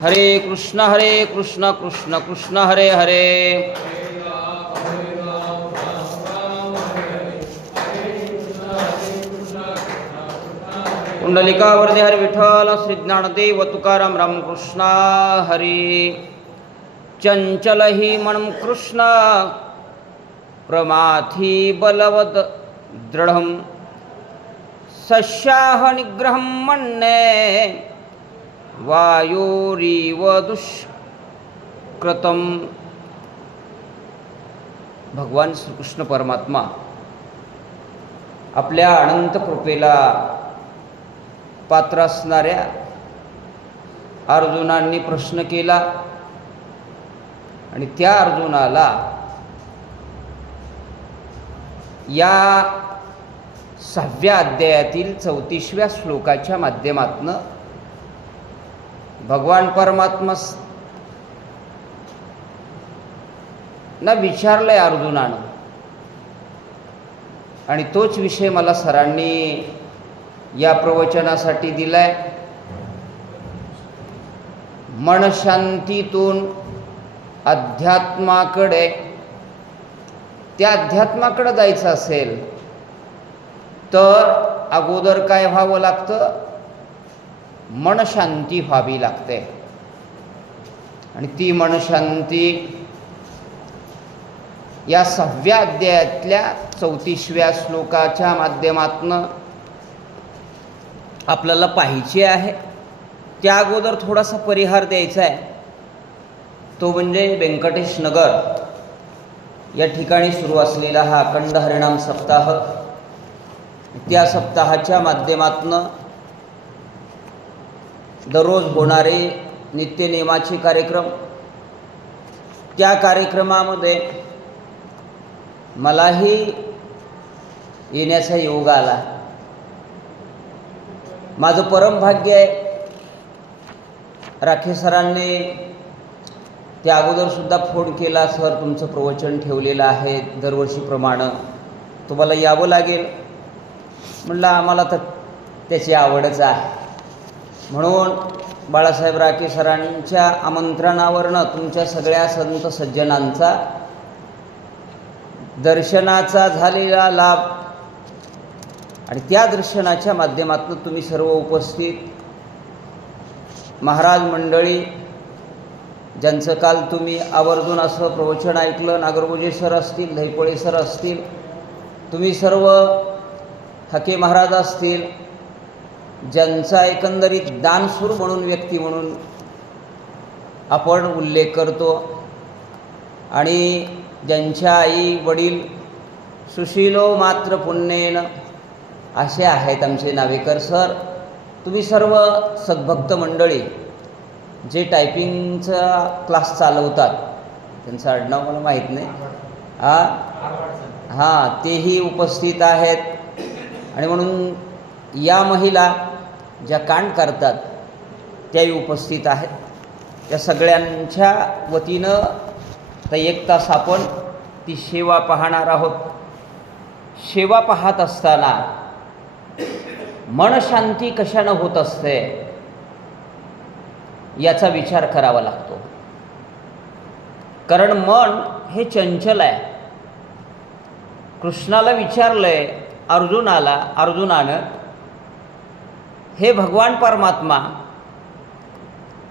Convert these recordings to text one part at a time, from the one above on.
हरे कृष्ण कृष्ण कृष्ण हरे हरे। कुंडलिकावरदे हरे विठ्ठल श्री ज्ञानदेव तुकाराम रामकृष्ण हरी। चंचल ही मन कृष्ण प्रमाथी बलवद दृढम सस्याह निग्रहम मन्ये वायोरीव दुष्कृतम। भगवान श्रीकृष्ण परमात्मा आपल्या अनंत कृपेला पात्र असणाऱ्या अर्जुनांनी प्रश्न केला आणि त्या अर्जुनाला या 6व्या अध्यायातील 34व्या श्लोकाच्या माध्यमातून भगवान परमात्मा ना विचारलंय अर्जुनानं, आणि तोच विषय मला सरांनी या प्रवचनासाठी दिलाय। मनशांतीतून अध्यात्माकडे, त्या अध्यात्माकडे जायचं असेल तर अगोदर काय व्हावं लागतं? मनशांती व्हावी लागते, आणि ती मनशांती या 6व्या अध्यायातल्या 34व्या श्लोकाच्या माध्यमातून आपल्याला पाहिजे आहे। त्या अगोदर थोडासा परिहार द्यायचा आहे, तो म्हणजे व्यंकटेश नगर या ठिकाणी सुरू असलेला हा अखंड हरिनाम सप्ताह। त्या सप्ताहाच्या माध्यमातून दररोज होणारे नित्यनेमाचे कार्यक्रम, त्या कार्यक्रमामध्ये मलाही येण्याचा योग आला। माझं परम भाग्य आहे, राखे सरांनी त्या अगोदरसुद्धा फोन केला, सर तुमचं प्रवचन ठेवलेलं आहे दरवर्षीप्रमाणे, तुम्हाला यावं लागेल। म्हणलं आम्हाला तर त्याची आवडच आहे, म्हणून बाळासाहेब राखे सरांच्या आमंत्रणावरनं तुमच्या सगळ्या संत सज्जनांचा दर्शनाचा झालेला लाभ, आणि त्या दर्शनाच्या माध्यमातून तुम्ही सर्व उपस्थित महाराज मंडळी, ज्यांचं काल तुम्ही आवर्जून असं प्रवचन ऐकलं, नागरगोजे सर असतील, धैपळे सर असतील, तुम्ही सर्व हके महाराज असतील, ज्यांचा एकंदरीत दानशूर म्हणून, व्यक्ती म्हणून आपण उल्लेख करतो, आणि ज्यांच्या आई वडील सुशीलो मात्र पुण्येन असे आहेत आमचे नावेकर सर, तुम्ही सर्व सद्भक्त मंडळी जे टायपिंगचा क्लास चालवतात, त्यांचं आडनाव मला माहीत नाही, हां तेही उपस्थित आहेत, आणि म्हणून या महिला ज्या कांड करतात त्याही उपस्थित आहेत। त्या सगळ्यांच्या वतीनं तर 1 तास आपण ती सेवा पाहणार आहोत। सेवा पाहत असताना मनशांती कशानं होत असते याचा विचार करावा लागतो, कारण मन हे चंचल आहे। कृष्णाला विचारलंय अर्जुनानं, हे भगवान परमात्मा,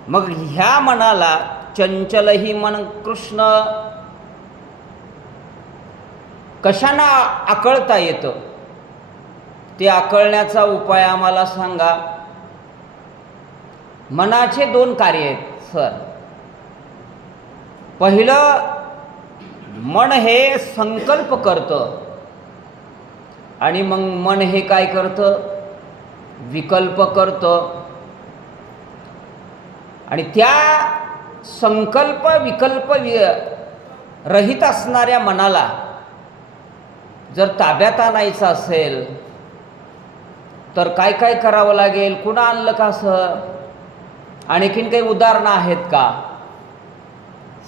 मग ह्या मनाला चंचल ही मन कृष्ण कशाना आकळता येतं, ते आकळण्याचा उपाय आम्हाला सांगा। मनाचे 2 कार्य आहेत सर। पहिलं, मन हे संकल्प करतं, आणि मग मन हे काय करतं? विकल्प करतं, आणि त्या संकल्प विकल्प रहित असणाऱ्या मनाला जर ताब्यात आणायचं असेल तर काय काय करावं लागेल? कुणा आणलं का सर? आणखीन काही उदाहरणं आहेत का?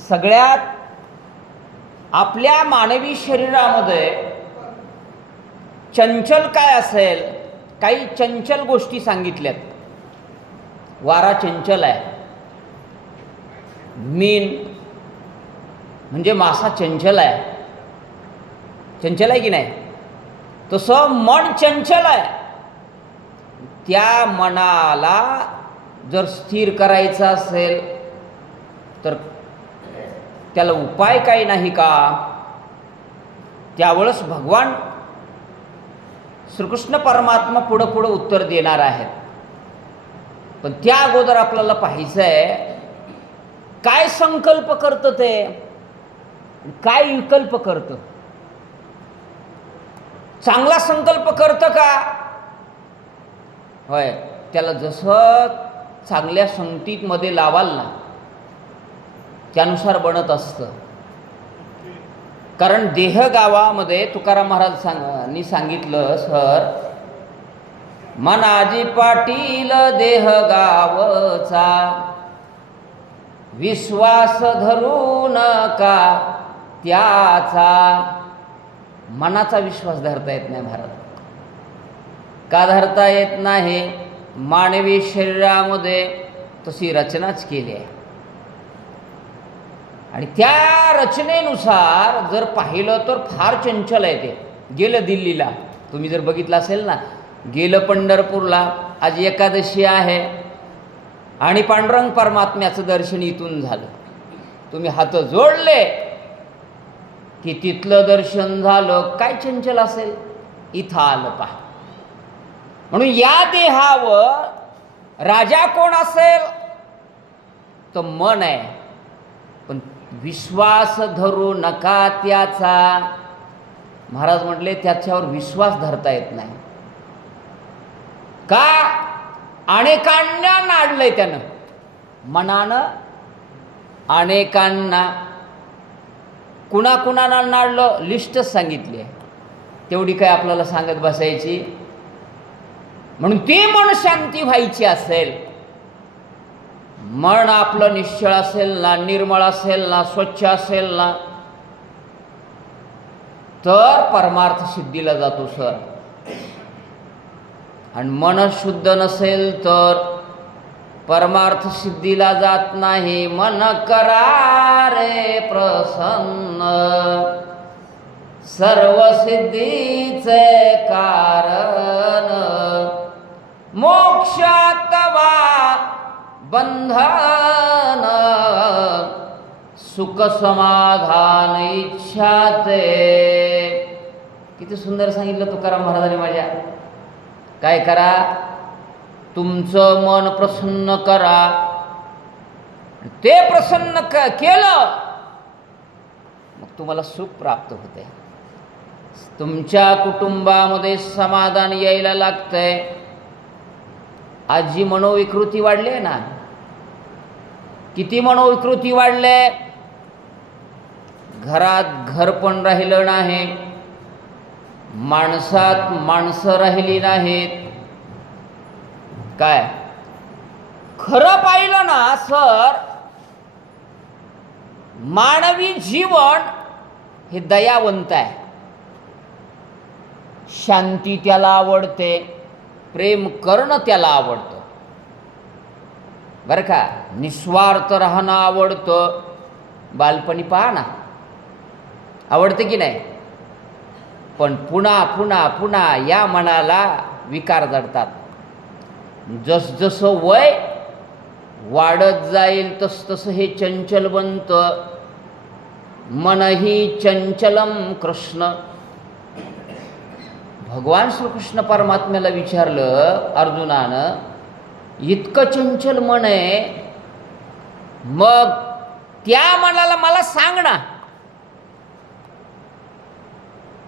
सगळ्यात आपल्या मानवी शरीरामध्ये चंचल काय असेल? काही चंचल गोष्टी सांगितल्यात। वारा चंचल आहे, मीन म्हणजे मासा चंचल आहे, चंचल आहे की नाही, तसं मन चंचल आहे. त्या मनाला जर स्थिर करायचं असेल तर त्याला उपाय काही नाही का? त्यावेळेस भगवान श्रीकृष्ण परमात्मा पुढं पुढं उत्तर देणार आहेत. पण त्या अगोदर आपल्याला पाहायचं आहे काय संकल्प करतं ते, काय विकल्प करतं. चांगला संकल्प करतं का? होय, त्याला जसं चांगल्या संगतीमध्ये लावाल ना त्यानुसार बनत असतं. कारण देहगावामध्ये तुकाराम महाराजांनी सांगितलं, सर मनाजी पाटील देहगावचा विश्वास धरू नका त्याचा. मनाचा विश्वास धरता येत नाही महाराज. का धरता येत नाही? मानवी शरीरामध्ये तशी रचनाच केली आहे आणि त्या रचनेनुसार जर पाहिलं तर फार चंचल आहे ते. गेलं दिल्लीला, तुम्ही जर बघितलं असेल ना, गेलं पंढरपूरला, आज एकादशी आहे आणि पांडुरंग परमात्म्याचं दर्शन इथून झालं. तुम्ही हात जोडले की तिथलं दर्शन झालं. काय चंचल असेल? इथं आलं पहा. म्हणून या देहावर राजा कोण असेल तर मन आहे. पण विश्वास धरू नका त्याचा. महाराज म्हटले त्याच्यावर विश्वास धरता येत नाही. का? अनेकांना नाडलंय त्यानं, मनानं अनेकांना. कुणाकुणाला नाडलं लिस्टच सांगितली आहे, तेवढी काय आपल्याला सांगत बसायची. म्हणून ते मन शांती व्हायची असेल, मन आपलं निश्चळ असेल ना, निर्मळ असेल ना, स्वच्छ असेल ना, तर परमार्थ सिद्धीला जातो सर. आणि मन शुद्ध नसेल तर परमार्थ सिद्धीला जात नाही. मन करा रे प्रसन्न सर्व सिद्धीचे कारण. मोक्षात वा बंधन सुख समाधान इच्छाते. किती सुंदर सांगितलं तुकाराम महाराजांनी माझ्या. काय करा? तुमचं मन प्रसन्न करा. ते प्रसन्न केलं मग तुम्हाला सुख प्राप्त होते. तुमच्या कुटुंबामध्ये समाधान यायला लागतंय. आज जी मनोविकृती वाढली आहे ना, किती मनोविकृती वाढले. घरात घर पण राहिलं नाही, माणसात माणसं राहिली नाहीत. काय खरं पाहिलं ना सर, मानवी जीवन हे दयावंत आहे. शांती त्याला आवडते, प्रेम करणं त्याला आवडतं बरं का. निस्वार्थ राहणं आवडतं. बालपणी पहा ना, आवडते की नाही. पण पुन्हा पुन्हा पुन्हा या मनाला विकार जडतात. जसजसं वय वाढत जाईल तसतसं हे चंचल बनतं. मनही चंचलम कृष्ण. भगवान श्रीकृष्ण परमात्म्याला विचारलं अर्जुनानं, इतकं चंचल मन आहे, मग त्या मनाला मला सांग ना,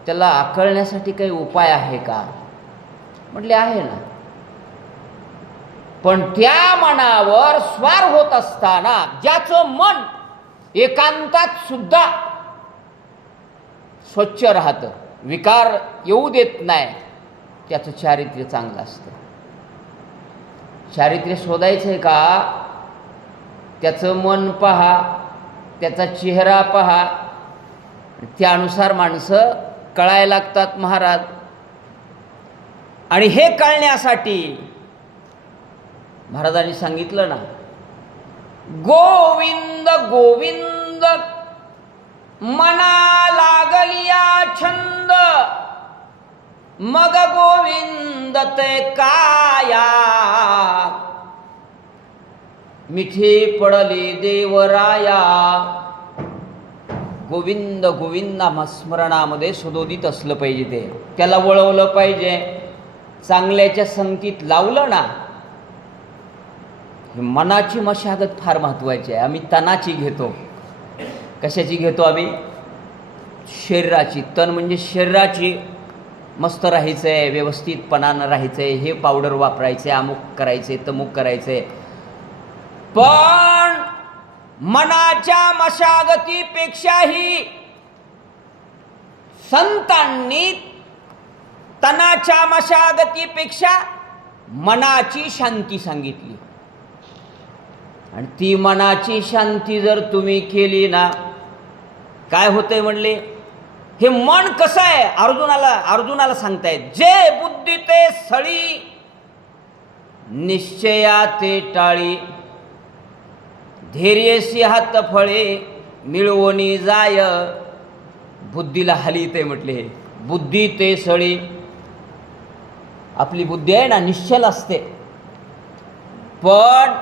त्याला आकळण्यासाठी काही उपाय आहे का? म्हटले आहे ना. पण त्या मनावर स्वार होत असताना ज्याचं मन एकांतात सुद्धा स्वच्छ राहतं, विकार येऊ देत नाही, त्याचं चारित्र्य चांगलं असतं. चारित्र्य शोधायचं आहे का? त्याचं मन पहा, त्याचा चेहरा पहा, त्यानुसार माणसं कळायला लागतात महाराज. आणि हे कळण्यासाठी महाराजांनी सांगितलं ना, गोविंद गोविंद मना लागलिया छंद, मग गोविंद ते काया, मिठी पडली देवराया. गोविंद गोविंद स्मरणामध्ये सुदोदित असलं पाहिजे, ते त्याला वळवलं पाहिजे. चांगल्याच्या संगतीत लावलं ना, मनाची मशागत फार महत्त्वाची आहे. आम्ही तनाची घेतो. कशाची घेतो आम्ही? शरीराची. तन म्हणजे शरीराची. मस्त राहायचं आहे, व्यवस्थितपणानं राहायचं आहे, हे पावडर वापरायचे, अमुक करायचे, तमुक करायचे. पण मनाच्या मशागतीपेक्षाही संतांनी तनाच्या मशागतीपेक्षा मनाची शांती सांगितली. आणि ती मनाची शांती जर तुम्ही केली ना, काय होतंय म्हणले? हे मन कसं आहे? अर्जुनाला सांगतायत, जे बुद्धी ते सळी, निश्चया ते टाळी, धैर्यसी हात फळे, मिळवणी जाय. बुद्धीला हलीते म्हटले. बुद्धी ते सळी. आपली बुद्धी आहे ना, निश्चल असते, पण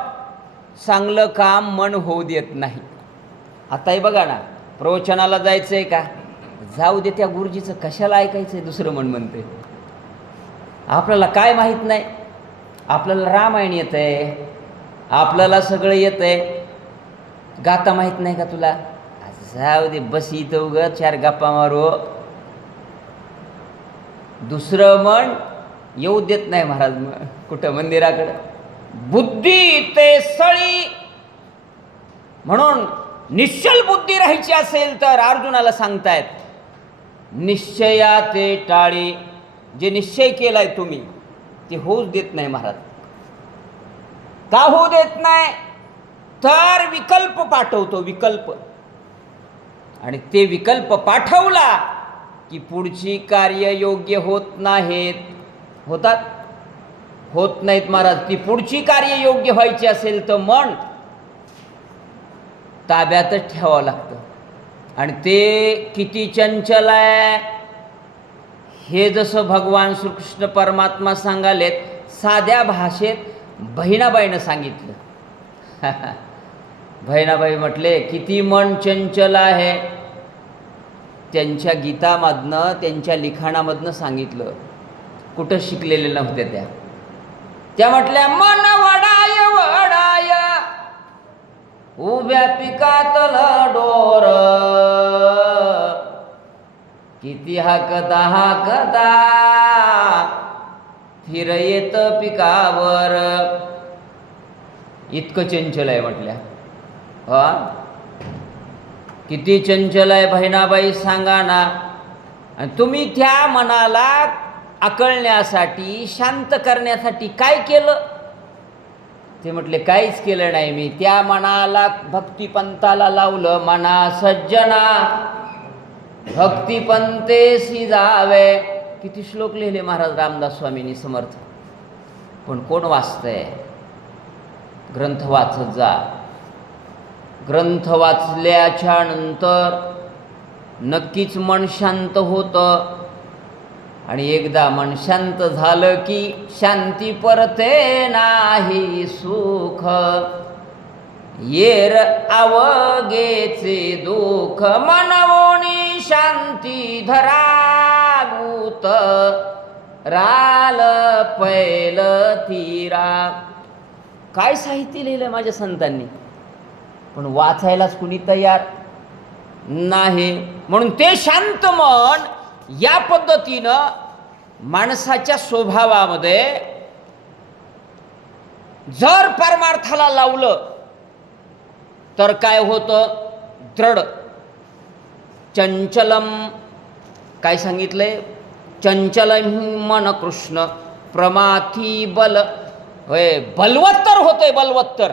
चांगलं काम मन होऊ देत नाही. आता हे बघा ना, प्रवचनाला जायचं आहे का? जाऊ दे, त्या गुरुजीचं कशाला ऐकायचं आहे? दुसरं मन म्हणते. आपल्याला काय माहीत नाही. आपल्याला रामायण येतं आहे, आपल्याला सगळं येतं आहे, गाता माहीत नाही का तुला? जाऊ दे, बस इथं उगं चार गप्पा मारू. दुसरं मन येऊ देत नाही महाराज कुठं मंदिराकडं. बुद्धी ते सळी. म्हणून निश्चल बुद्धी राहायची असेल तर अर्जुनाला सांगतायत, निश्चया ते टाळी. जे निश्चय केलाय तुम्ही ते होऊच देत नाही महाराज. का होऊ देत नाही? तर विकल्प पाठवतो, विकल्प. आणि ते विकल्प पाठवला की पुढची कार्य योग्य होत नाहीत. होतात? होत नाहीत महाराज. ती पुढची कार्य योग्य व्हायची असेल तर मन ताब्यातच ठेवावं लागतं. आणि ते किती चंचल आहे हे जसं भगवान श्रीकृष्ण परमात्मा सांगालेत, साध्या भाषेत बहिणाबाईनं सांगितलं. बहिणाबाई म्हटले, किती मन चंचल आहे. त्यांच्या गीतामधनं, त्यांच्या लिखाणामधनं सांगितलं. कुठं शिकलेल्या नव्हत्या त्या म्हटल्या, मन वडाय वडाय उभ्या पिकातल डोर, किती हाकता हाकता फिर येत पिकावर. इतकं चंचल आहे म्हटल्या. हा, किती चंचल आहे बहिणाबाई सांगा ना. आणि तुम्ही त्या मनाला आकळण्यासाठी, शांत करण्यासाठी काय केलं? ते म्हटले, काहीच केलं नाही मी. त्या मनाला भक्तिपंथाला लावलं. मना सज्जना भक्तिपंथेसी जावे. किती श्लोक लिहिले महाराज रामदास स्वामींनी समर्थ. पण कोण वाचतंय? ग्रंथ वाचत जा. ग्रंथ वाचल्याच्या नंतर नक्कीच मन शांत होतं. आणि एकदा मन शांत झालं की शांती परते नाही सुख. येर आवगेचे दुःख, मनवोनी शांती धरागूत. राल पैल तीरा. काय साहित्य लिहिलं माझ्या संतांनी, पण वाचायलाच कुणी तयार नाही. म्हणून ते शांत मन या पद्धतीनं माणसाच्या स्वभावामध्ये जर परमार्थाला लावलं तर काय होतं? दृढ. चंचलम काय सांगितलंय? चंचलम मन कृष्ण प्रमाथी बल. होय, बलवत्तर होतंय, बलवत्तर.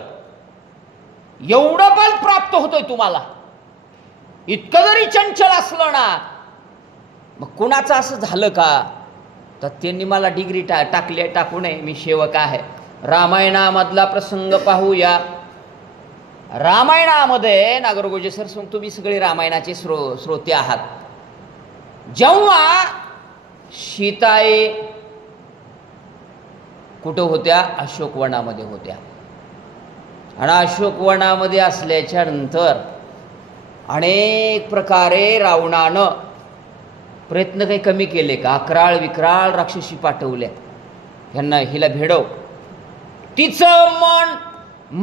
एवढं बल प्राप्त होतंय तुम्हाला. इतकं जरी चंचल असलं ना, मग कुणाचं असं झालं का? तर त्यांनी मला डिग्री टाकू नये, मी सेवक आहे. रामायणामधला प्रसंग पाहूया. रामायणामध्ये नागरगोजे सर, तुम्ही सगळे रामायणाचे श्रोते आहात. जेव्हा सीताई कुठं होत्या? अशोकवनामध्ये होत्या. आणि अशोकवनामध्ये असल्याच्या नंतर अनेक प्रकारे रावणानं प्रयत्न काही कमी केले का? अकराळ विक्राळ राक्षसी पाठवल्या, ह्यांना हिला भेडव, तिचं मन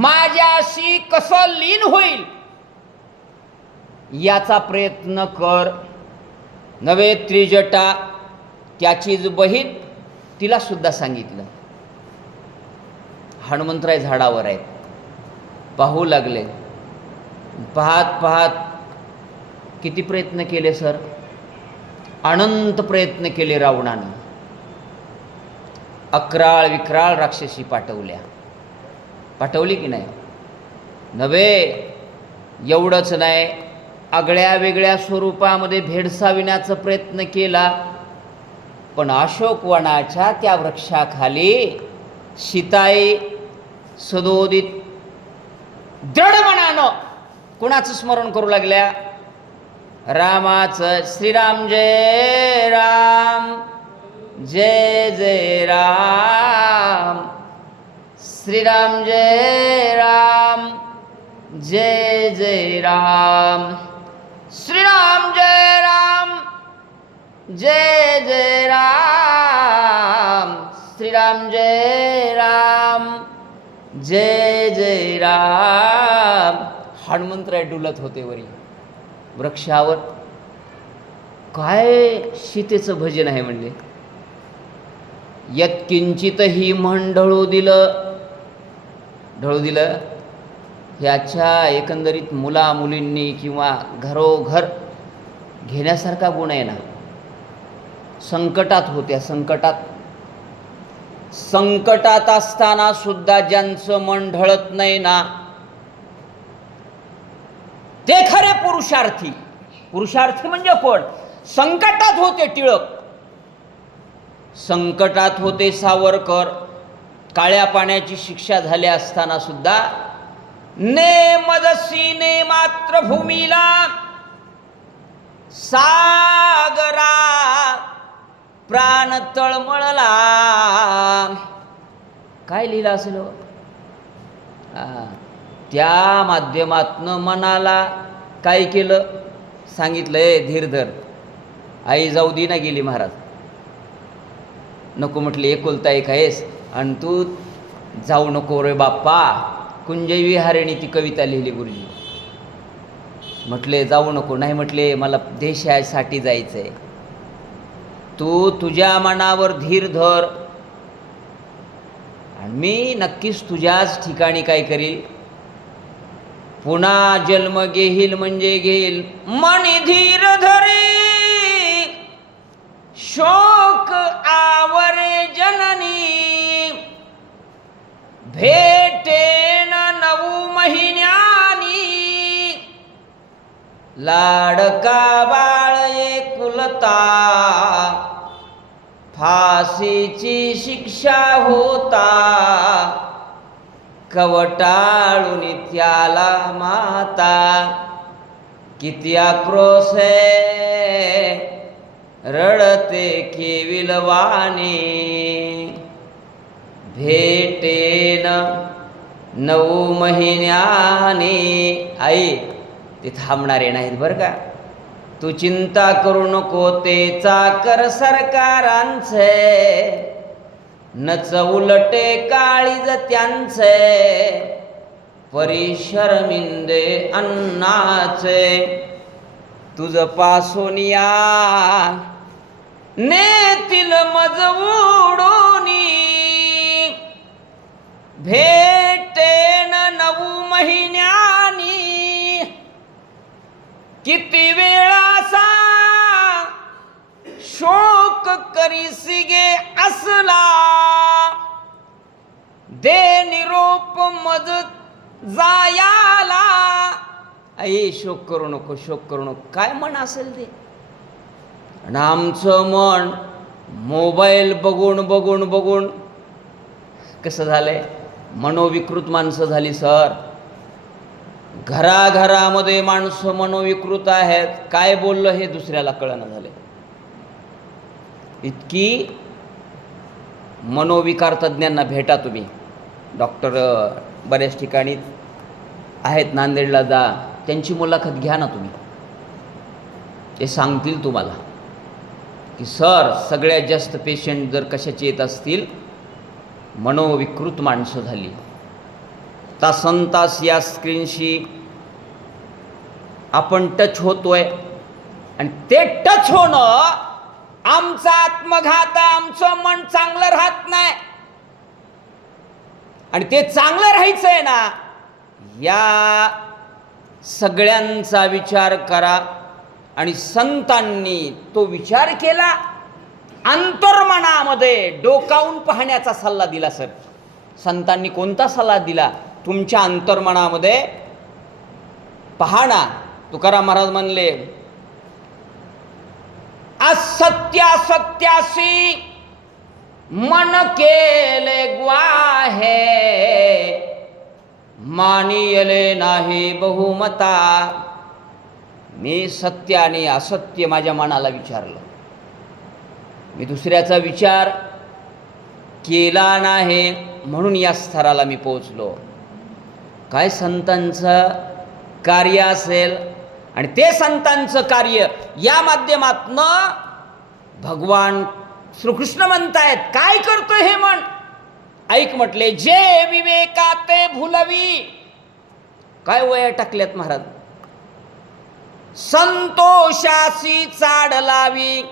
माझ्याशी कसं लीन होईल याचा प्रयत्न कर. नवे त्रिजटा त्याचीच बहीण, तिला सुद्धा सांगितलं. हनुमंतराय झाडावर आहेत, पाहू लागले. पाहत पाहत किती प्रयत्न केले सर? अनंत प्रयत्न केले रावणानं. अकराळ विक्राळ राक्षसी पाठवली की नाही? नव्हे एवढंच नाही, आगळ्या वेगळ्या स्वरूपामध्ये भेडसाविण्याचा प्रयत्न केला. पण अशोकवनाच्या त्या वृक्षाखाली सीताई सदोदित दृढ मनानं कुणाचं स्मरण करू लागल्या? रामाचं. श्रीराम जय राम, जय जय राम. श्रीराम जय राम, जय जय राम. श्रीराम जय राम, जय जय राम. श्रीराम जय राम, जय जय राम. हनुमंतराय डुलत होते वरी वृक्षावर. काय सीतेचं भजन आहे म्हणले. यत्किंचित ही म्हण ढळू दिलं. ह्याच्या एकंदरीत मुलामुलींनी किंवा घरोघर घेण्यासारखा गुण आहे ना. संकटात होत्या, संकटात असताना सुद्धा ज्यांचं मन ढळत नाही ना, ते खरे पुरुषार्थी. पुरुषार्थी म्हणजे कोण? संकटात होते टिळक, संकटात होते सावरकर. काळ्या पाण्याची शिक्षा झाली असताना सुद्धा नेमदसीने मातृभूमीला सागरा प्राण तळमळला. काय लिहिलं असेल? त्या माध्यमातनं मनाला काय केलं? सांगितलंय धीर धर. आई जाऊ दे ना गेली महाराज, नको म्हटले, एकुलता एक आहेस आणि तू जाऊ नको रे बाप्पा. कुंजई विहारिणी ती कविता लिहिली गुरुजी. म्हटले जाऊ नको. नाही म्हटले, मला देशासाठी जायचं आहे. तू तुझ्या मनावर धीर धर आणि मी नक्कीच तुझ्याच ठिकाणी काय करील, पुन्हा जन्म घेईल म्हणजे घेईल. मनी धीर धरी शोक आवरे जननी, भेटेन 9 महिन्यानी. लाडका बाळ एकुलता, फाशीची शिक्षा होता. कवटाळून त्याला माता, किती आक्रोश रडते केविलवाणी. भेटेन 9 महिन्याने. आई ते थांबणारे नाहीत बरं का. तू चिंता करू नको, ते चाकर सरकारांचे, नच उलटे काळीज त्यांचे. परिशर्मिंदे अन्नाचे, तुझ पासून या नेतील मज उडोनी. भेटेन 9 महिन्यानी, किती वेळासा शोक करीसी गे असला. दे निरोप मज जायाला. आई शोक करू नको, शोक करू नको. काय मन असेल ते. आणि आमचं मन मोबाईल बघून कसं झालंय, मनोविकृत माणसं झाली सर. घराघरामध्ये माणसं मनोविकृत आहेत. काय बोललं हे दुसऱ्याला कळना झाले. इतकी मनोविकार तज्ज्ञांना भेटा तुम्ही. डॉक्टर बऱ्याच ठिकाणी आहेत, नांदेडला जा, त्यांची मुलाखत घ्या ना तुम्ही. ते सांगतील तुम्हाला की सर सगळ्यात जास्त पेशंट जर कशाचे येत असतील, मनोविकृत माणसं झाली. तासनतास या स्क्रीनशी आपण टच होतोय आणि ते टच होणं आमचा आत्मघात, आमचं मन चांगलं राहत नाही. आणि ते चांगलं राहायचंय ना, या सगळ्यांचा विचार करा. आणि संतांनी तो विचार केला, अंतर्मनामध्ये डोकावून पाहण्याचा सल्ला दिला. सर संतांनी कोणता सल्ला दिला? तुमच्या अंतर्मनामध्ये पहा ना. तुकाराम महाराज म्हणले, असत्य असत्यासी मन केले ग्वाहे, मानियले नाही बहुमता. मी सत्य आणि असत्य माझ्या मनाला विचारलं, मी दुसऱ्याचा विचार केला नाही, म्हणून या स्तराला मी पोचलो. काय संतांचं कार्य असेल. आणि ते संतांचं कार्य या माध्यमातनं भगवान श्रीकृष्ण म्हणतायत. काय करतोय हे मन? ऐक म्हटले, जे विवेका ते भुलवी. काय वया टाकल्यात महाराज. संतोषासी चाड लावी,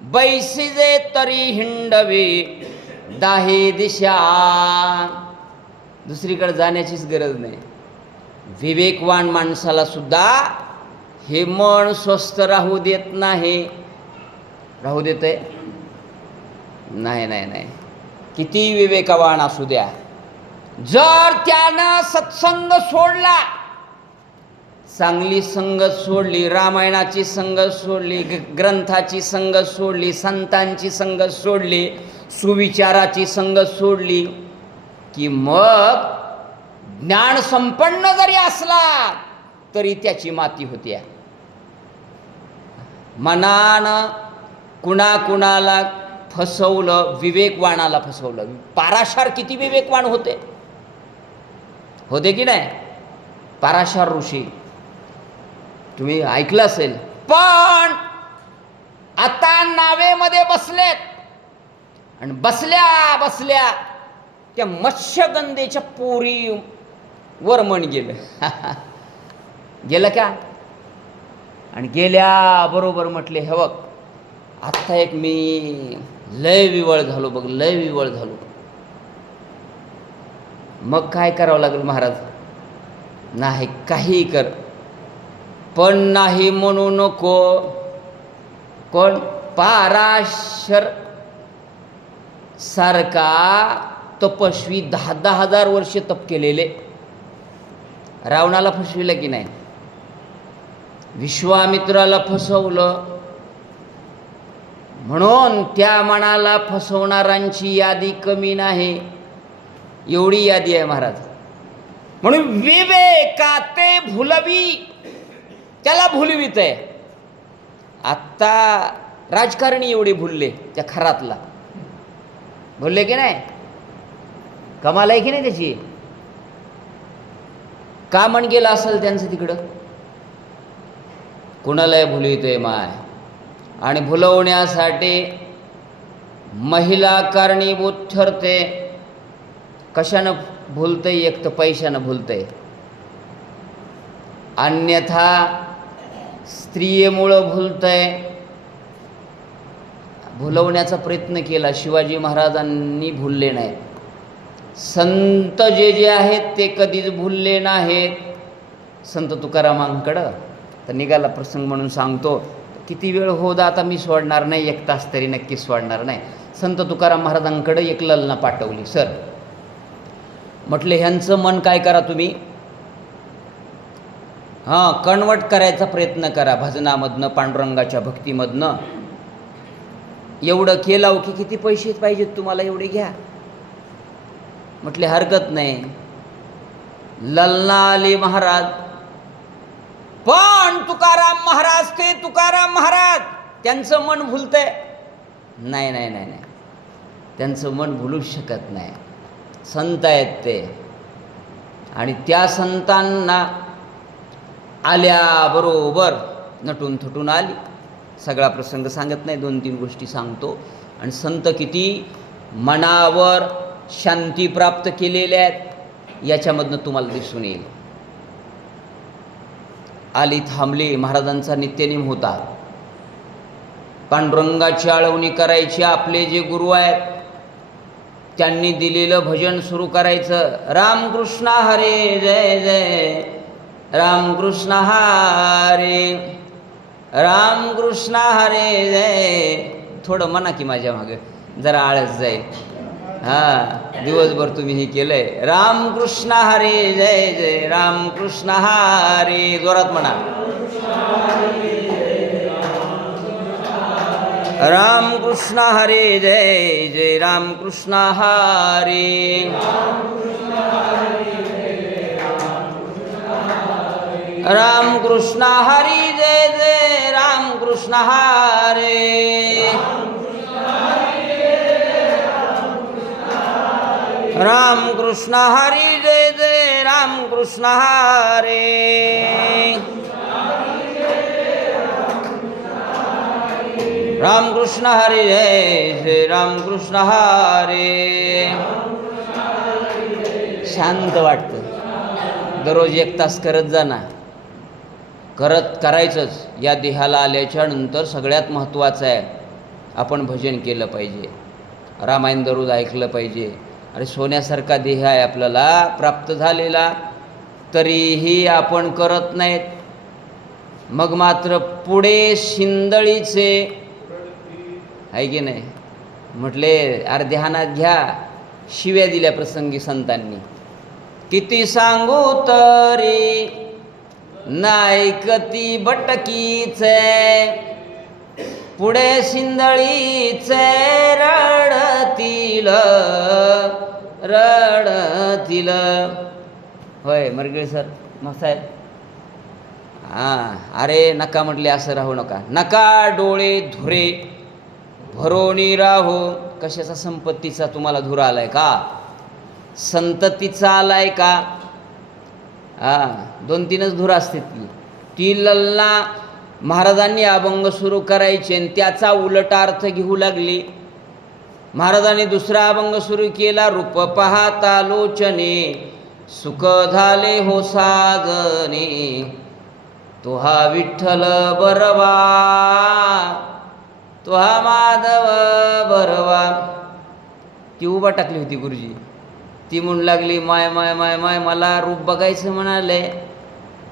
बैसिजे तरी हिंडवी, दाही दिशा. दुसरीकडे जाण्याचीच गरज नाही. विवेकवान माणसाला सुद्धा हे मन स्वस्थ राहू देत नाही. राहू देतंय? नाही नाही नाही. किती विवेकवान असू द्या, जर त्यानं सत्संग सोडला, चांगली संगत सोडली, रामायणाची संगत सोडली, ग्रंथाची संगत सोडली, संतांची संगत सोडली, सुविचाराची संगत सोडली, की मग ज्ञान संपन्न जरी असला तरी त्याची माती होते. मनानं कुणाकुणाला फसवलं, विवेकवानाला फसवलं. पाराशार किती विवेकवान होते, होते की नाही? पाराशार ऋषी तुम्ही ऐकलं असेल. पण आता नावेमध्ये बसलेत आणि बसल्या बसल्या त्या मत्स्यगंधेच्या पोरी वर मन गेलं. गेलं का? आणि गेल्याबरोबर म्हटले, हे बघ आत्ता एक मी लय विवळ झालो बघ, लय विवळ झालो. मग काय करावं लागेल महाराज? नाही, काही कर, पण नाही म्हणू नको. कोण? पाराशर सारखा तपस्वी 10,000 वर्ष तप केलेले. रावणाला फसविलं की नाही? विश्वामित्राला फसवलं. म्हणून त्या मनाला फसवणाऱ्यांची यादी कमी नाही, एवढी यादी आहे महाराज. म्हणून विवेकाते भुलवी, त्याला भुलवीत आहे. आत्ता राजकारणी एवढे भुलले, त्या खरातला भुलले की नाही? कमाल आहे की नाही त्याची? का मन गेलं असेल त्यांचं तिकडं? कुणालाही भुलवितोय माय. आणि भुलवण्यासाठी महिला कारणीभूत ठरते. कशानं भुलतंय? एक तर पैशानं भुलतंय, अन्यथा स्त्रियेमुळं भुलतंय. भुलवण्याचा प्रयत्न केला, शिवाजी महाराजांनी भुलले नाहीत. संत जे जे आहेत ते कधीच भुलले नाहीत. संत तुकारामांकडं तर निघाला प्रसंग म्हणून सांगतो. किती वेळ होत आता मी सोडणार नाही, 1 तास तरी नक्की सोडणार नाही. संत तुकाराम महाराजांकडे एक ललना पाठवली. सर म्हटले, ह्यांचं मन काय करा तुम्ही, कन्वर्ट करायचा प्रयत्न करा भजनामधनं, पांडुरंगाच्या भक्तीमधनं. एवढं केलं की किती पैसे पाहिजेत तुम्हाला, एवढे घ्या. म्हटले हरकत नाही. ललना आली महाराज, पण तुकाराम महाराज ते तुकाराम महाराज त्यांचं मन भुलतंय? नाही नाही नाही नाही, त्यांचं मन भुलूच शकत नाही. संत आहेत ते. आणि त्या संतांना आल्याबरोबर नटून थटून आली. सगळा प्रसंग सांगत नाही, 2-3 गोष्टी सांगतो. आणि संत किती मनावर शांती प्राप्त केलेल्या आहेत याच्यामधनं तुम्हाला दिसून येईल. आली, थांबली. महाराजांचा नित्यनेम होता पांडुरंगाची आळवणी करायची. आपले जे गुरु आहेत त्यांनी दिलेलं भजन सुरू करायचं. रामकृष्ण हरे जय जय, रामकृष्ण हरे, रामकृष्ण हरे जय. थोडं म्हणा की माझ्या मागे, जरा आळस जाईल. हां, दिवसभर तुम्ही हे केलंय. रामकृष्ण हरे जय जय, रामकृष्ण हरे. जोरात म्हणा. रामकृष्ण हरे जय जय, रामकृष्ण हरे, रामकृष्ण हरी जय जय, रामकृष्ण हरे, रामकृष्ण हरी जय जय, रामकृष्ण हरे, रामकृष्ण हरी जय जय, रामकृष्ण हरे. शांत वाटतं. दररोज 1 तास करत जाना. करायचंच. या देहाला आल्याच्या नंतर सगळ्यात महत्त्वाचं आहे आपण भजन केलं पाहिजे, रामायण दररोज ऐकलं पाहिजे. अरे सोन्यासारखा देह आहे आपल्याला प्राप्त झालेला, तरीही आपण करत नाहीत. मग मात्र पुढे शिंदळीचे आहे की नाही. म्हटले अरे ध्यानात घ्या. शिव्या दिल्या प्रसंगी संतांनी. किती सांगू तरी नायकती बटकीचे, पुढे शिंदळीचे रडतील रडतील. होय मरगळे सर मग साहेब. अरे नका म्हटले, असं राहू नका. नका डोळे धुरे भरोनी राहो. कशाचा? संपत्तीचा तुम्हाला धुरा आलाय का? संततीचा आलाय का? 2-3च धुरा असतात ती लल्ला. महाराजांनी अभंग सुरू करायचे आणि त्याचा उलट अर्थ घेऊ लागली. महाराजांनी दुसरा अभंग सुरू केला. रूप पाहता लोचने सुख झाले हो साजने, तो हा विठ्ठल बरवा, तो हा माधव बरवा. ती उभा टाकली होती गुरुजी. ती म्हणू लागली माय माय माय माय, मला रूप बघायचं म्हणाले.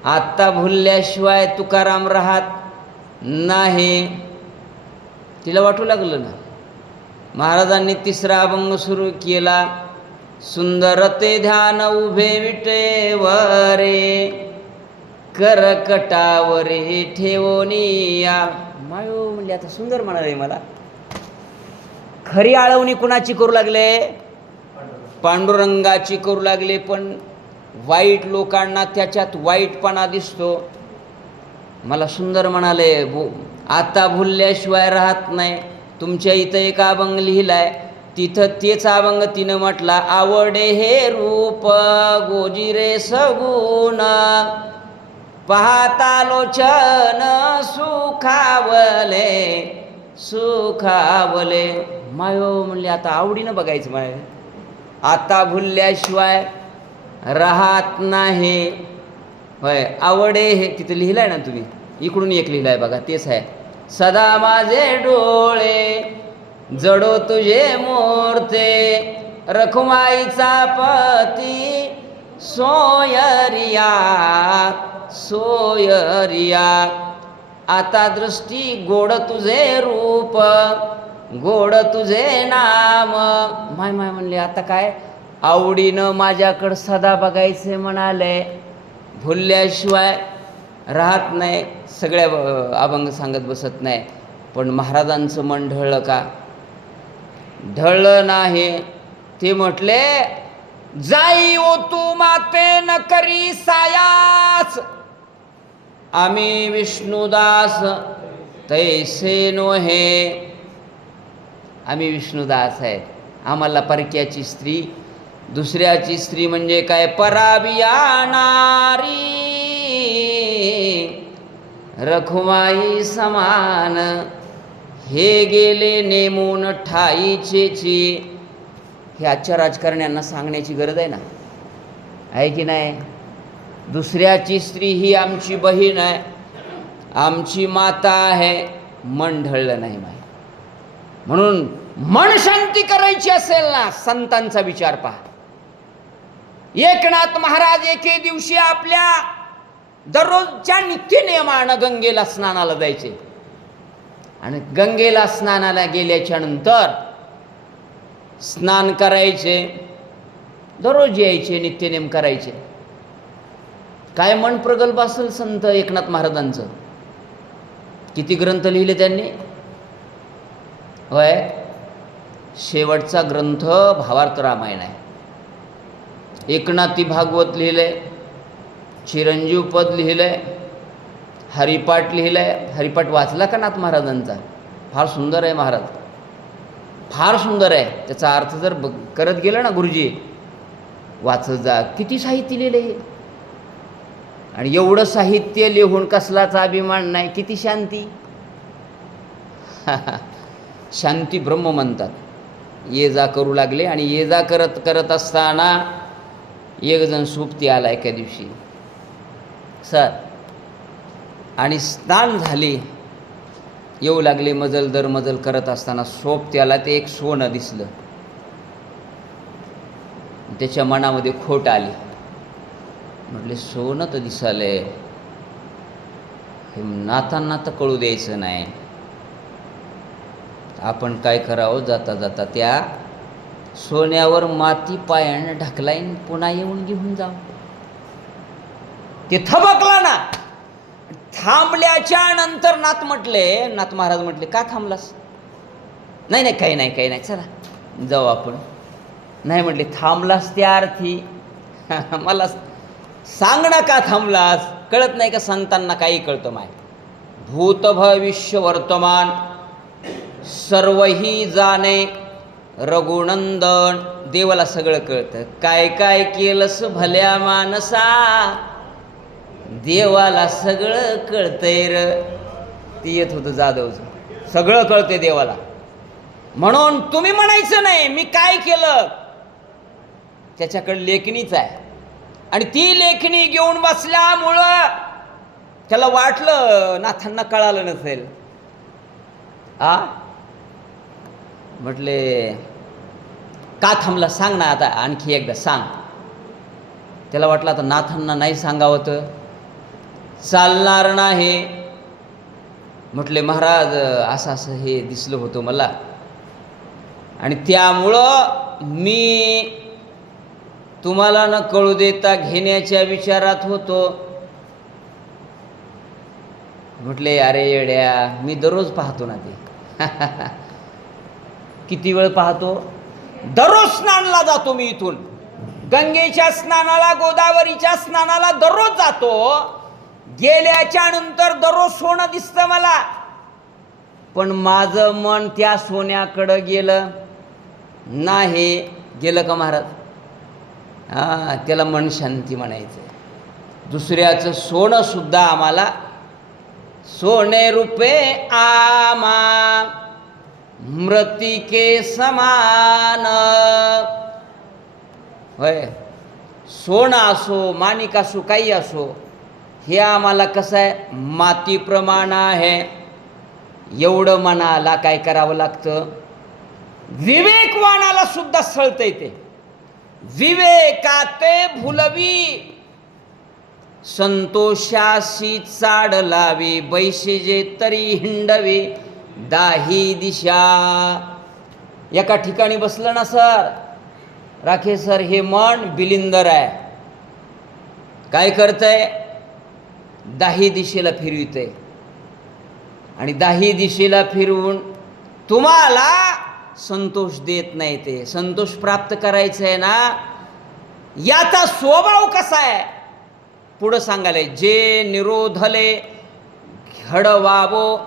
आत्ता भुलल्याशिवाय तुकाराम राहत नाही. तिला वाटू लागलं ना. महाराजांनी तिसरा अभंग सुरू केला. सुंदर ते ध्यान उभे विटेवरे, करकटावरे ठेवोनिया. मायो म्हणले आता सुंदर म्हणाले. मला खरी आळवणी कुणाची करू लागले? पांडुरंगाची करू लागले. पण वाईट लोकांना त्याच्यात वाईटपणा दिसतो. मला सुंदर म्हणाले. आता भुलल्याशिवाय राहत नाही. तुमच्या इथं एक अभंग लिहिलाय, तिथं तेच अभंग तिनं म्हटला. आवडे हे रूप गोजिरे सगुण, पाहता लोचन सुखावले सुखावले. मायो म्हणले आता आवडीनं बघायचं. माय आता भुलल्याशिवाय राहत नाही. होय आवडे हे तिथं लिहिलं आहे ना तुम्ही. इकडून एक लिहिलं आहे बघा, तेच आहे. सदा माझे डोळे जडो तुझे मूर्ते, रखुमाईचा पती सोयरिया सोयरिया. आता दृष्टी गोड तुझे रूप, गोड तुझे नाम. माय माय म्हणले आता काय आवडीनं माझ्याकडं सदा बघायचे म्हणाले. भुलल्याशिवाय राहत नाही. सगळ्या अभंग सांगत बसत नाही. पण महाराजांचं मन ढळलं का? ढळलं नाही. ते म्हटले जाई ओ तू माते न करी सायास, आम्ही विष्णुदास तैसे नोहे. आम्ही विष्णुदास आहेत. आम्हाला परक्याची स्त्री, दुसऱ्याची स्त्री म्हणजे काय, पराबिया नारी रखुमाई समान. हे गेले नेमून ठाईचेची. हे आजच्या राजकारण्यांना सांगण्याची गरज आहे ना, आहे की नाही? दुसऱ्याची स्त्री ही आमची बहीण आहे, आमची माता आहे. मन ढळलं नाही माय. म्हणून मन शांती करायची असेल ना, संतांचा विचार पहा. एकनाथ महाराज एके दिवशी आपल्या दररोजच्या नित्यनियमानं गंगेला स्नानाला जायचे. आणि गंगेला स्नानाला गेल्याच्या नंतर स्नान करायचे, दररोज यायचे, नित्यनेम करायचे. काय मन प्रगल्भ असेल संत एकनाथ महाराजांचं. किती ग्रंथ लिहिले त्यांनी. होय, शेवटचा ग्रंथ भावार्थ रामायण आहे. एकनाथी भागवत लिहिलंय, चिरंजीव पद लिहिलंय, हरिपाठ लिहिलंय. हरिपाठ वाचला का नाथ महाराजांचा? फार सुंदर आहे महाराज, फार सुंदर आहे. त्याचा अर्थ जर करत गेलं ना गुरुजी, वाचत जा. किती साहित्य लिहिलंय. आणि एवढं साहित्य लिहून कसलाच अभिमान नाही. किती शांती. शांती ब्रह्म म्हणतात. ये जा करू लागले. आणि ये जा करत करत असताना एक जण सोबती आला एका दिवशी सर, आणि स्नान झाले, येऊ लागले. मजल दर मजल करत असताना सोबत्याला ते एक सोनं दिसलं. त्याच्या मनामध्ये खोट आली. म्हटले सोनं तर दिसालंय, हे नाथांना तर कळू द्यायचं नाही. आपण काय करावं, जाता जाता त्या सोन्यावर माती पायानं ढकलाईन, पुन्हा येऊन घेऊन जाऊ. ते थबकला ना. थांबल्याच्या नंतर नाथ महाराज म्हटले, का थांबलास? नाही नाही, काही नाही, काही नाही, चला जाऊ आपण. नाही म्हटले, थांबलास त्या अर्थी मला सांग ना, का थांबलास? कळत नाही का संतांना? काही कळतं माय. भूत भविष्य वर्तमान सर्वही जाणे रघुनंदन. देवाला सगळं कळतं. काय काय केलंस भल्या मानसा, देवाला सगळं कळतंय र. ती येत होतं जाधवचं, सगळं कळतंय देवाला. म्हणून तुम्ही म्हणायचं नाही मी काय केलं, त्याच्याकडे लेखणीच आहे. आणि ती लेखणी घेऊन बसल्यामुळं त्याला वाटलं नाथांना कळालं नसेल. म्हटले, का थांबला सांग ना आता, आणखी एकदा सांग. त्याला वाटलं आता नाथांना नाही सांगावं तर चालणार नाही. म्हटले, महाराज असं असं हे दिसलं होतं मला, आणि त्यामुळं मी तुम्हाला न कळू देता घेण्याच्या विचारात होतो. म्हटले, अरे येड्या, मी दररोज पाहतो ना ते. किती वेळ पाहतो? दररोज स्नानाला जातो मी. इथून गंगेच्या स्नानाला, गोदावरीच्या स्नानाला दररोज जातो. गेल्याच्या नंतर दररोज सोनं दिसतं मला, पण माझं मन त्या सोन्याकडं गेलं नाही. गेलं का महाराज? त्याला मन शांती म्हणायचं. दुसऱ्याचं सोनं सुद्धा आम्हाला सोने रुपे आमा मृतिके समान. होय, सोनं असो, माणिक असो, काही असो, हे आम्हाला कसं आहे, मातीप्रमाण आहे. एवढं मनाला काय करावं लागतं, विवेकवानाला सुद्धा सळता येते. विवेकाते भुलवी संतोषाशी चाड लावी, बैसेजे तरी हिंडवे दाही दिशा. एका ठिकाणी बसलं ना सर, राखे सर, हे मन बिलिंदर आहे. काय करतंय? दाही दिशेला फिरवितंय. आणि दाही दिशेला फिरवून तुम्हाला संतोष देत नाही. ते संतोष प्राप्त करायचं आहे ना, याचा स्वभाव कसा आहे पुढं सांगायला, जे निरोधले घडवावो,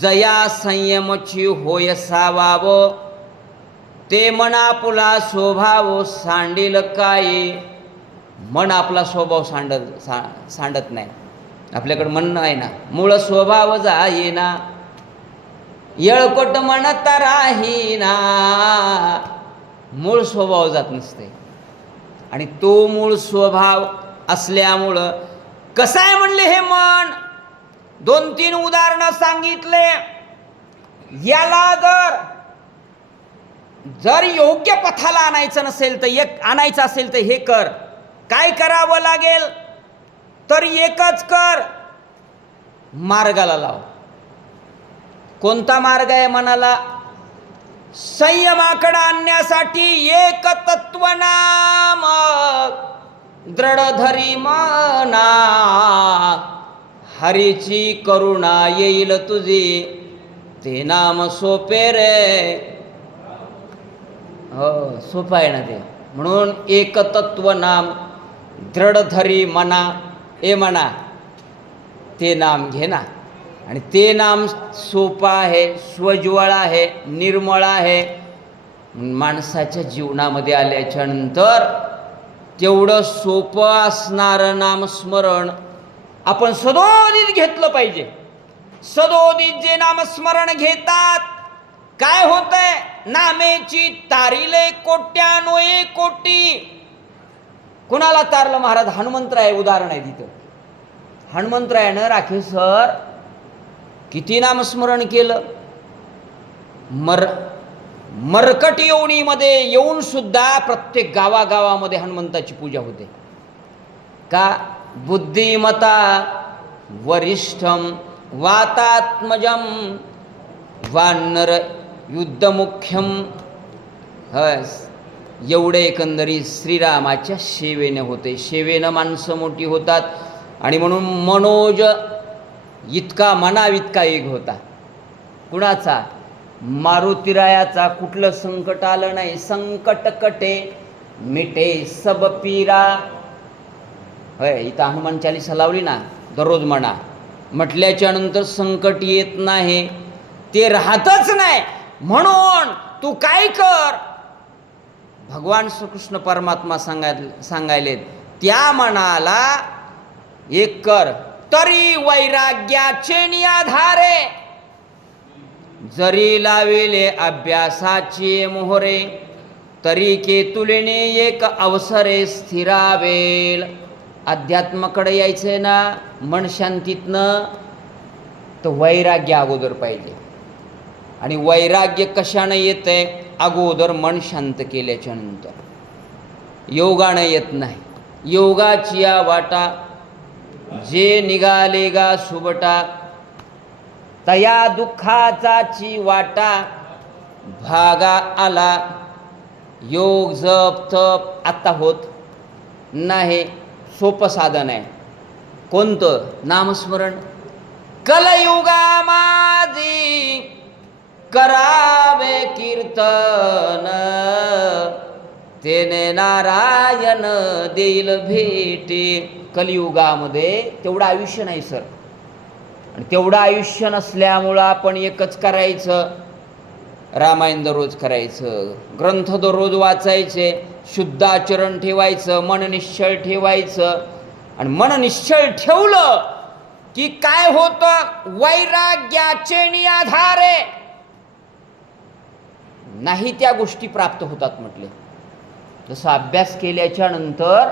जया संयमची होय सावावो, ते मन आपुला स्वभाव सांडील काय. मन आपला स्वभाव सांडत नाही. आपल्याकडं म्हणणं आहे ना, मूळ स्वभाव जाईना, येळकोट म्हणता राहीना. मूळ स्वभाव जात नसते. आणि तो मूळ स्वभाव असल्यामुळं कसं आहे म्हणले हे मन. 2-3 उदाहरणं सांगितले. याला जर योग्य पथाला आणायचं नसेल तर आणायचं असेल तर हे कर. काय करावं लागेल तर एकच कर, मार्गाला लाव. कोणता मार्ग आहे मनाला? संयमाकडे आणण्यासाठी एक तत्वनाम दृढ धरी मना. हरीची करुणा येईल तुझी, ते नाम सोपे रे. हो, सोपं आहे ना ते. म्हणून एक तत्व नाम दृढ धरी मना. ए मना, ते नाम घे ना. आणि ते नाम सोपं आहे, स्वज्वळ आहे, निर्मळ आहे. माणसाच्या जीवनामध्ये आल्याच्या नंतर तेवढं सोपं असणारं नामस्मरण आपण सदोदित घेतलं पाहिजे. सदोदित जे नामस्मरण घेतात, काय होतंय? नामेची तारिले कोट्यानोए कोटी. कुणाला तारलं महाराज? हनुमंतराय उदाहरण आहे तिथं. हनुमंतरायानं राखेसर किती नामस्मरण केलं. मरकट योनीमध्ये येऊन सुद्धा प्रत्येक गावागावामध्ये हनुमंताची पूजा होते. का? बुद्धिमता वरिष्ठम वातात्मजम वानर युद्धमुख्यम. एवढे एकंदरीत श्रीरामाच्या सेवेने होते. सेवेनं माणसं मोठी होतात. आणि म्हणून मनोज इतका मनावितका एक होता. कुणाचा? मारुतीरायाचा. कुठलं संकट आलं नाही. संकट कटे मिटे सब पीरा. होय, इथं हनुमान चालीसा लावली ना, दररोज म्हणा. म्हटल्याच्या नंतर संकट येत नाही, ते राहतच नाही. म्हणून तू काय कर? भगवान श्रीकृष्ण परमात्मा सांगायले त्या मनाला एक कर. तरी वैराग्याचे निराधारे, जरी लाविले अभ्यासाचे मोहरे, तरी केतुलेने एक अवसरे स्थिरावेल. अध्यात्माकडे यायचंय ना मन शांतीतनं, तर वैराग्य अगोदर पाहिजे. आणि वैराग्य कशानं येतंय? अगोदर मन शांत केल्याच्या नंतर. योगानं येत नाही. योगाची या वाटा जे निघाले गा सुबटा, तया दुःखाचाची वाटा भागा आला. योग जप तप आता होत नाही. सोपं साधन आहे. कोणतं? नामस्मरण. कलयुगामादी करावे कीर्तन, तेने नारायण देईल भेटी. कलियुगामध्ये तेवढं आयुष्य नाही सर. आणि तेवढं आयुष्य नसल्यामुळं आपण एकच करायचं, रामायण दररोज करायचं, ग्रंथ दररोज वाचायचे, शुद्ध आचरण ठेवायचं, मन निश्चळ ठेवायचं. आणि मन निश्चळ ठेवलं की काय होतं? वैराग्याचे निराधारे नाही त्या गोष्टी प्राप्त होतात म्हटले. जसं अभ्यास केल्याच्या नंतर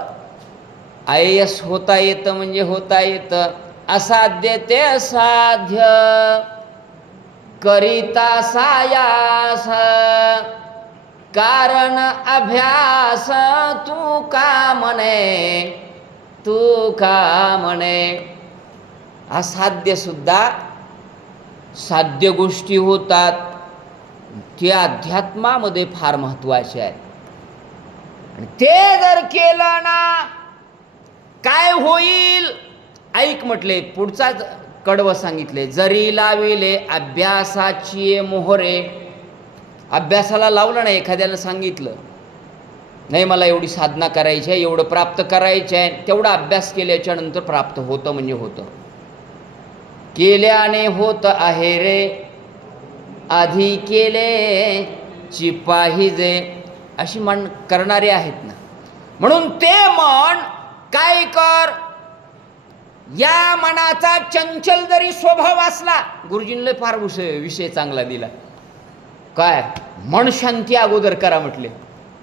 IAS होता येतं म्हणजे होता येतं. असाध्य ते असाध्य करिता सायास, कारण अभ्यास तू का म्हणे, तू का म्हणे. असाध्य सुद्धा साध्य गोष्टी होतात. त्या अध्यात्मामध्ये फार महत्त्वाचे आहेत. आणि ते जर केलं ना काय होईल? ऐक म्हटले. पुढचाच कडवं सांगितले. जरी लाविले अभ्यासाची मोहरे. अभ्यासाला लावलं नाही, एखाद्याला सांगितलं नाही मला एवढी साधना करायची आहे, एवढं प्राप्त करायचं आहे, तेवढा अभ्यास केल्याच्या नंतर प्राप्त होतं म्हणजे होतं. केल्याने होत आहे रे आधी केले ची पाहिजे, अशी म्हण करणारे आहेत ना. म्हणून ते मन काय कर, या मनाचा चंचल जरी स्वभाव असला, गुरुजींना फार विषय चांगला दिला. काय मन शांती अगोदर करा म्हटले.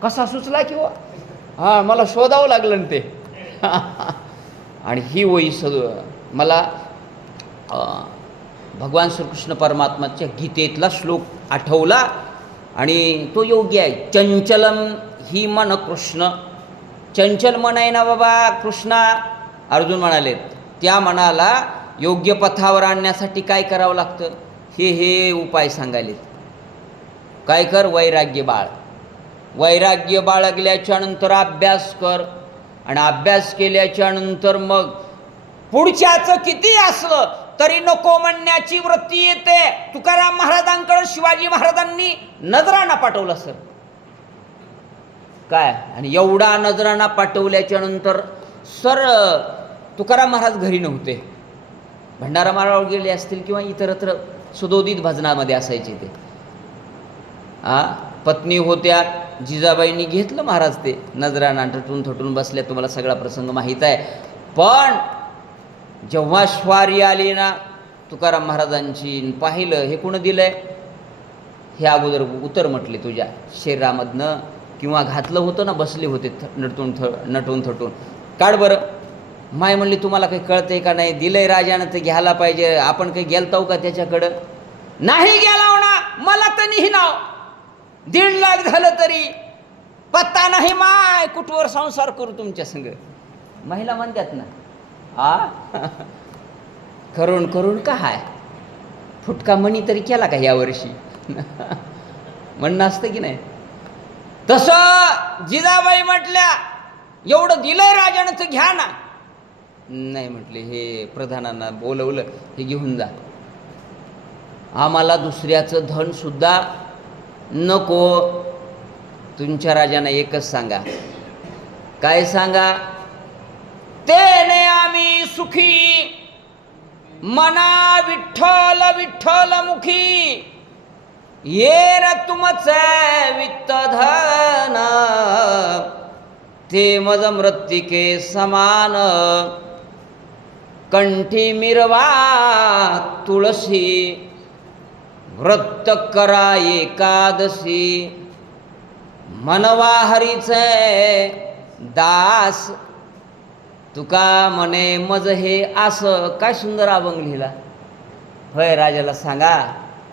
कसा सुचला किंवा हां मला शोधावं लागलं ना ते. आणि ही वही मला भगवान श्रीकृष्ण परमात्माच्या गीतेतला श्लोक आठवला आणि तो योग्य आहे. चंचलम ही मन कृष्ण, चंचल मन आहे ना बाबा कृष्णा. अर्जुन म्हणाले त्या मनाला योग्य पथावर आणण्यासाठी काय करावं लागतं, हे उपाय सांगायलेत. काय कर, वैराग्य बाळ. वैराग्य बाळगल्याच्या नंतर अभ्यास कर, आणि अभ्यास केल्याच्या नंतर मग पुढच्याचं किती असलं तरी नको म्हणण्याची वृत्ती येते. तुकाराम महाराजांकडे शिवाजी महाराजांनी नजराणा पाठवला सर काय, आणि एवढा नजराणा पाठवल्याच्या नंतर सर तुकाराम महाराज घरी नव्हते, भंडारा माळावर गेले असतील किंवा इतरत्र सुदोदित भजनामध्ये असायचे ते. पत्नी होत्या जिजाबाईंनी घेतलं महाराज ते नजराणा, थटून बसल्या, तुम्हाला सगळा प्रसंग माहीत आहे. पण जेव्हा स्वारी आली ना तुकाराम महाराजांची, पाहिलं हे कोण दिलंय, हे अगोदर उतर म्हटले तुझ्या शरीरामधनं, किंवा घातलं होतं ना, बसले होते नटून थटून, काढ बरं. माय म्हणली तुम्हाला काही कळतंय का नाही, दिलंय राजानं तर घ्यायला पाहिजे, आपण काही गेलताव का त्याच्याकडं, नाही गेला ना, मला तर नाही नाव 1.5 लाख झालं तरी पत्ता नाही माय, कुठवर संसार करू तुमच्या संग. महिला म्हणतात ना करून करून काय फुटका मणी तरी केला का यावर्षी, म्हणणं असतं की नाही. तसं जिजाबाई म्हटल्या एवढं दिलंय राजानं तर घ्या ना. नाही म्हटले, हे प्रधानांना बोलवलं, हे घेऊन जा, आम्हाला दुसऱ्याचं धन सुद्धा नको. तुमच्या राजांना एकच सांगा, काय सांगा, तेने आम्ही सुखी, मना विठ्ठल विठ्ठल मुखी, येर तुमचे वित्त धन, ते मज मृत्तिके समान, कंठी मिरवा तुळशी, व्रत करा एकादशी, मनवा हरीचे दास, तुका म्हणे मज हे असं. काय सुंदर अभंग लिहिला. होय, राजाला सांगा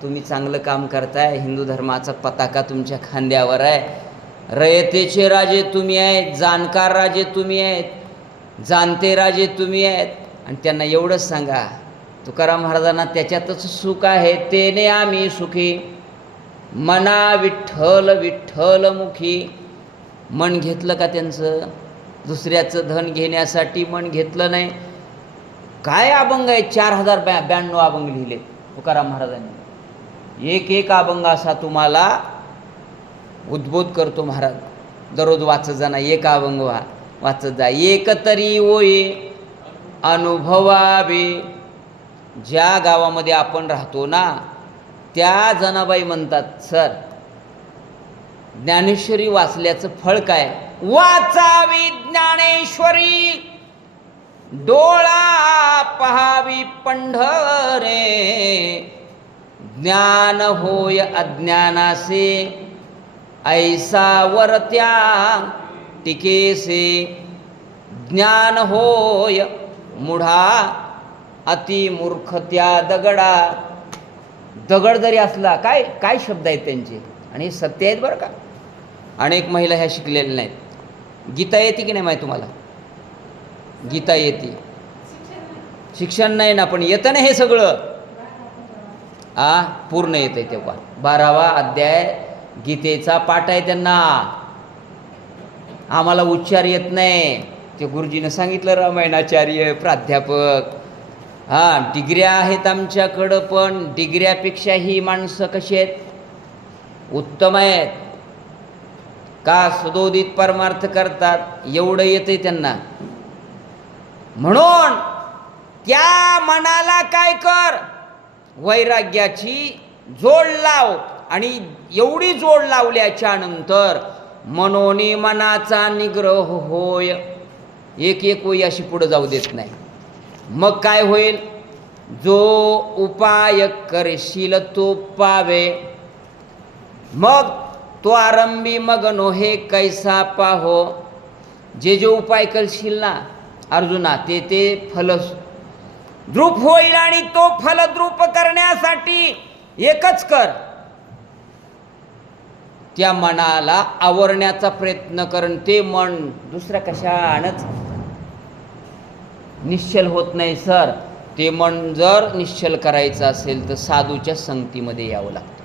तुम्ही चांगलं काम करताय, हिंदू धर्माचा पताका तुमच्या खांद्यावर आहे, रयतेचे राजे तुम्ही आहेत, जाणकार राजे तुम्ही आहेत, जाणते राजे तुम्ही आहेत, आणि त्यांना एवढंच सांगा तुकाराम महाराजांना त्याच्यातच सुख आहे. तेने आम्ही सुखी, मना विठ्ठल विठ्ठल मुखी. मन घेतलं का त्यांचं, दुसऱ्याचं धन घेण्यासाठी मन घेतलं नाही. काय अभंग आहे, 4092 अभंग लिहिले तुकाराम महाराजांनी. एक अभंग असा तुम्हाला उद्बोध करतो महाराज, दररोज वाचत जाणार, एक अभंग वाचत जा. एक तरी ओये अनुभवावे. ज्या गावामध्ये आपण राहतो ना, त्या जनाबाई म्हणतात, सर ज्ञानेश्वरी वाचल्याचं फळ काय, वाचावी ज्ञानेश्वरी, डोळा पहावी पंढरे, ज्ञान होय अज्ञानासे, ऐसा वरत्या टिकेसे, ज्ञान होय मुढा अति मूर्खत्या दगडा. दगड जरी असला, काय काय शब्द आहेत त्यांचे, आणि हे सत्य आहेत बरं का. अनेक महिला ह्या शिकलेल्या नाहीत. गीता येते की नाही माहीत तुम्हाला, गीता येते, शिक्षण नाही ना, पण येतं ना हे सगळं, पूर्ण येतं आहे. तेव्हा 12वा अध्याय गीतेचा पाठ आहे त्यांना. आम्हाला उच्चार येत नाही, ते गुरुजीनं सांगितलं, रामायणाचार्य प्राध्यापक. डिग्र्या आहेत आमच्याकडं, पण डिग्र्यापेक्षा ही माणसं कशी आहेत, उत्तम आहेत. का सदोदित परमार्थ करतात एवढं येते त्यांना. म्हणून त्या मनाला काय कर, वैराग्याची जोड लाव. आणि एवढी जोड लावल्याच्या नंतर मनोनी मनाचा निग्रह होय. एक एक वही अशी पुढे जाऊ देत नाही. मग काय होईल, जो उपाय करशील तो पावे. मग तो आरंभी मग नोहे कैसा पाहो. जे जे उपाय करशील ना अर्जुना, ते द्रुप होईल. आणि तो फलद्रूप करण्यासाठी एकच कर, त्या मनाला आवरण्याचा प्रयत्न करण. ते मन दुसऱ्या कशानच निश्चल होत नाही सर. ते मन जर निश्चल करायचं असेल तर साधूच्या संगतीमध्ये यावं लागतं,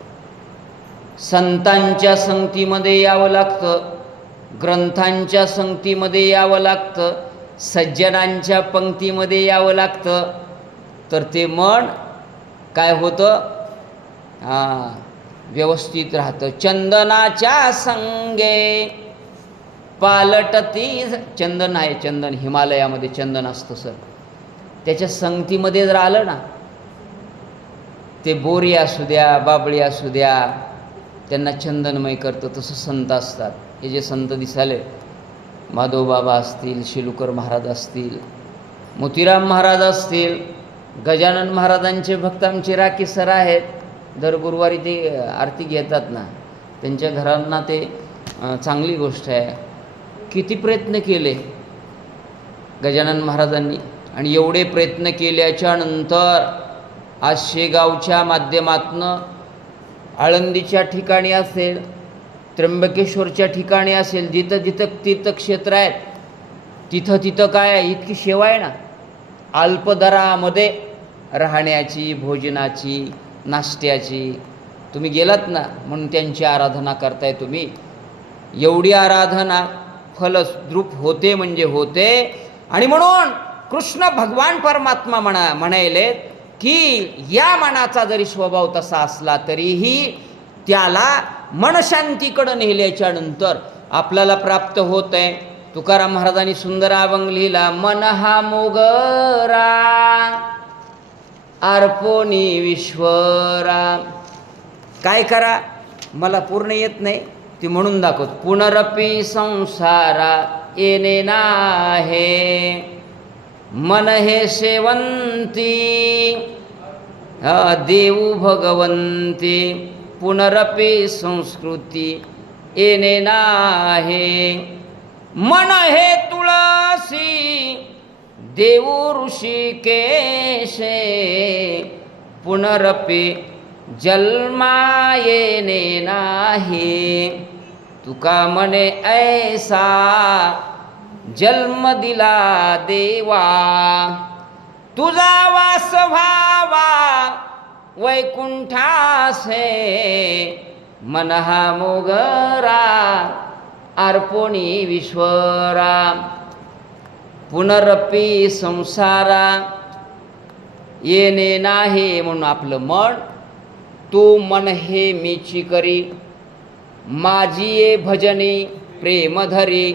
संतांच्या संगतीमध्ये यावं लागतं, ग्रंथांच्या संगतीमध्ये यावं लागतं, सज्जनांच्या पंक्तीमध्ये यावं लागतं. तर ते मन काय होतं, व्यवस्थित राहतं. चंदनाच्या संगे पालटती. चंदन आहे, चंदन हिमालयामध्ये चंदन असतं सर. त्याच्या संगतीमध्ये जर आलं ना, ते बोरी असू द्या, बाबळी असू द्या, त्यांना चंदनमय करतं. तसं संत असतात. हे जे संत दिसाले, माधवबाबा असतील, शिलुकर महाराज असतील, मोतीराम महाराज असतील, गजानन महाराजांचे भक्त आमचे राकी सर आहेत. दर गुरुवारी ते आरती घेतात ना, त्यांच्या घरांना ते चांगली गोष्ट आहे. किती प्रयत्न केले गजानन महाराजांनी. आणि एवढे प्रयत्न केल्याच्या नंतर आज शेगावच्या माध्यमातून आळंदीच्या ठिकाणी असेल, त्र्यंबकेश्वरच्या ठिकाणी असेल, जिथं जिथं तीर्थक्षेत्र आहेत तिथं काय आहे, इतकी सेवा आहे ना. अल्पदरामध्ये राहण्याची, भोजनाची, नाश्त्याची. तुम्ही गेलात ना म्हणून त्यांची आराधना करताय तुम्ही. एवढी आराधना फलद्रूप होते म्हणजे होते. आणि म्हणून कृष्ण भगवान परमात्मा म्हणायले की या मनाचा जरी स्वभाव तसा असला तरीही त्याला मनशांतीकडं नेल्याच्या नंतर आपल्याला प्राप्त होत आहे. तुकाराम महाराजांनी सुंदर अभंग लिहिला, मन हा मोगरा अर्पोनी विश्वरा. काय करा, मला पूर्ण येत नाही ते म्हणून दाखवत. पुनरपी संसारा येणे नाहे, मन हे सेवंती देऊ भगवंती. पुनरपी संस्कृती येणे नाहे, मन हे तुळसी देऊ ऋषिकेशे. पुनरपी जन्मा येणे नाही, तुका म्हणे ऐसा जन्म दिला देवा. तुझा वास व्हावा वैकुंठासे, मन हा मोगरा अर्पोणी विश्वरा. पुनरपी संसारा येणे नाही. म्हणून आपलं मन, तो मन हे मीची करी, माझी ये भजनी प्रेम धरी.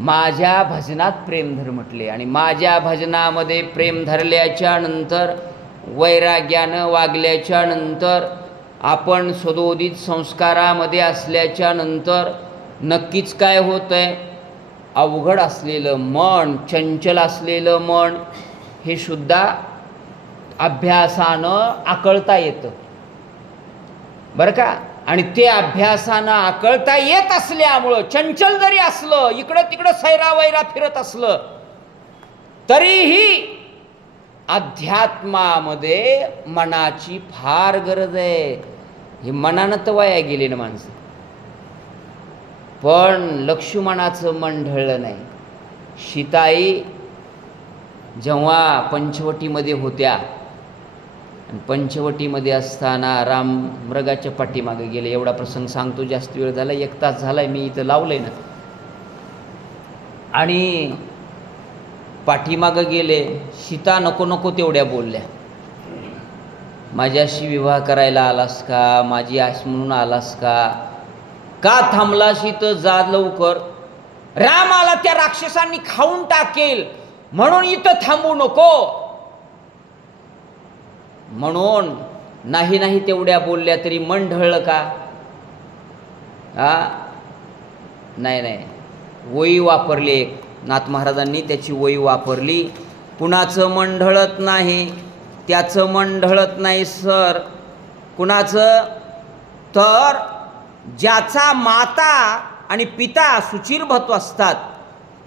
माझ्या भजनात प्रेम धर म्हटले. आणि माझ्या भजनामध्ये प्रेम धरल्याच्या नंतर, वैराग्यानं वागल्याच्या नंतर, आपण सदोदित संस्कारामध्ये असल्याच्या नंतर नक्कीच काय होतं आहे, अवघड असलेलं मन, चंचल असलेलं मन हे सुद्धा अभ्यासानं आकळता येतं बरं का. आणि ते अभ्यासानं आकळता येत असल्यामुळं, चंचल जरी असलं, इकडं तिकडं सैरावैरा फिरत असलं, तरीही अध्यात्मामध्ये मनाची फार गरज आहे. हे मनानं तर वाया गेले ना माणसं. पण लक्ष्मणाचं मन ढळलं नाही. सीताई जेव्हा पंचवटीमध्ये होत्या, आणि पंचवटीमध्ये असताना राम मृगाच्या पाठीमागे गेले. एवढा प्रसंग सांगतो, जास्त वेळ झाला, 1 तास झालाय मी इथं लावलंय ना. आणि पाठीमागं गेले. सीता नको नको तेवढ्या बोलल्या, माझ्याशी विवाह करायला आलास का, माझी आस म्हणून आलास का, का थांबलाशी तर जा लवकर, रामाला त्या राक्षसांनी खाऊन टाकेल म्हणून इथं थांबू नको. म्हणून नाही नाही तेवढ्या बोलल्या तरी मन ढळलं का? नाही नाही, वही वापरली एक नाथ महाराजांनी, त्याची वही वापरली. कुणाचं मन ढळत नाही, त्याचं मन ढळत नाही सर. कुणाचं? तर ज्याचा माता आणि पिता सुचिरभत असतात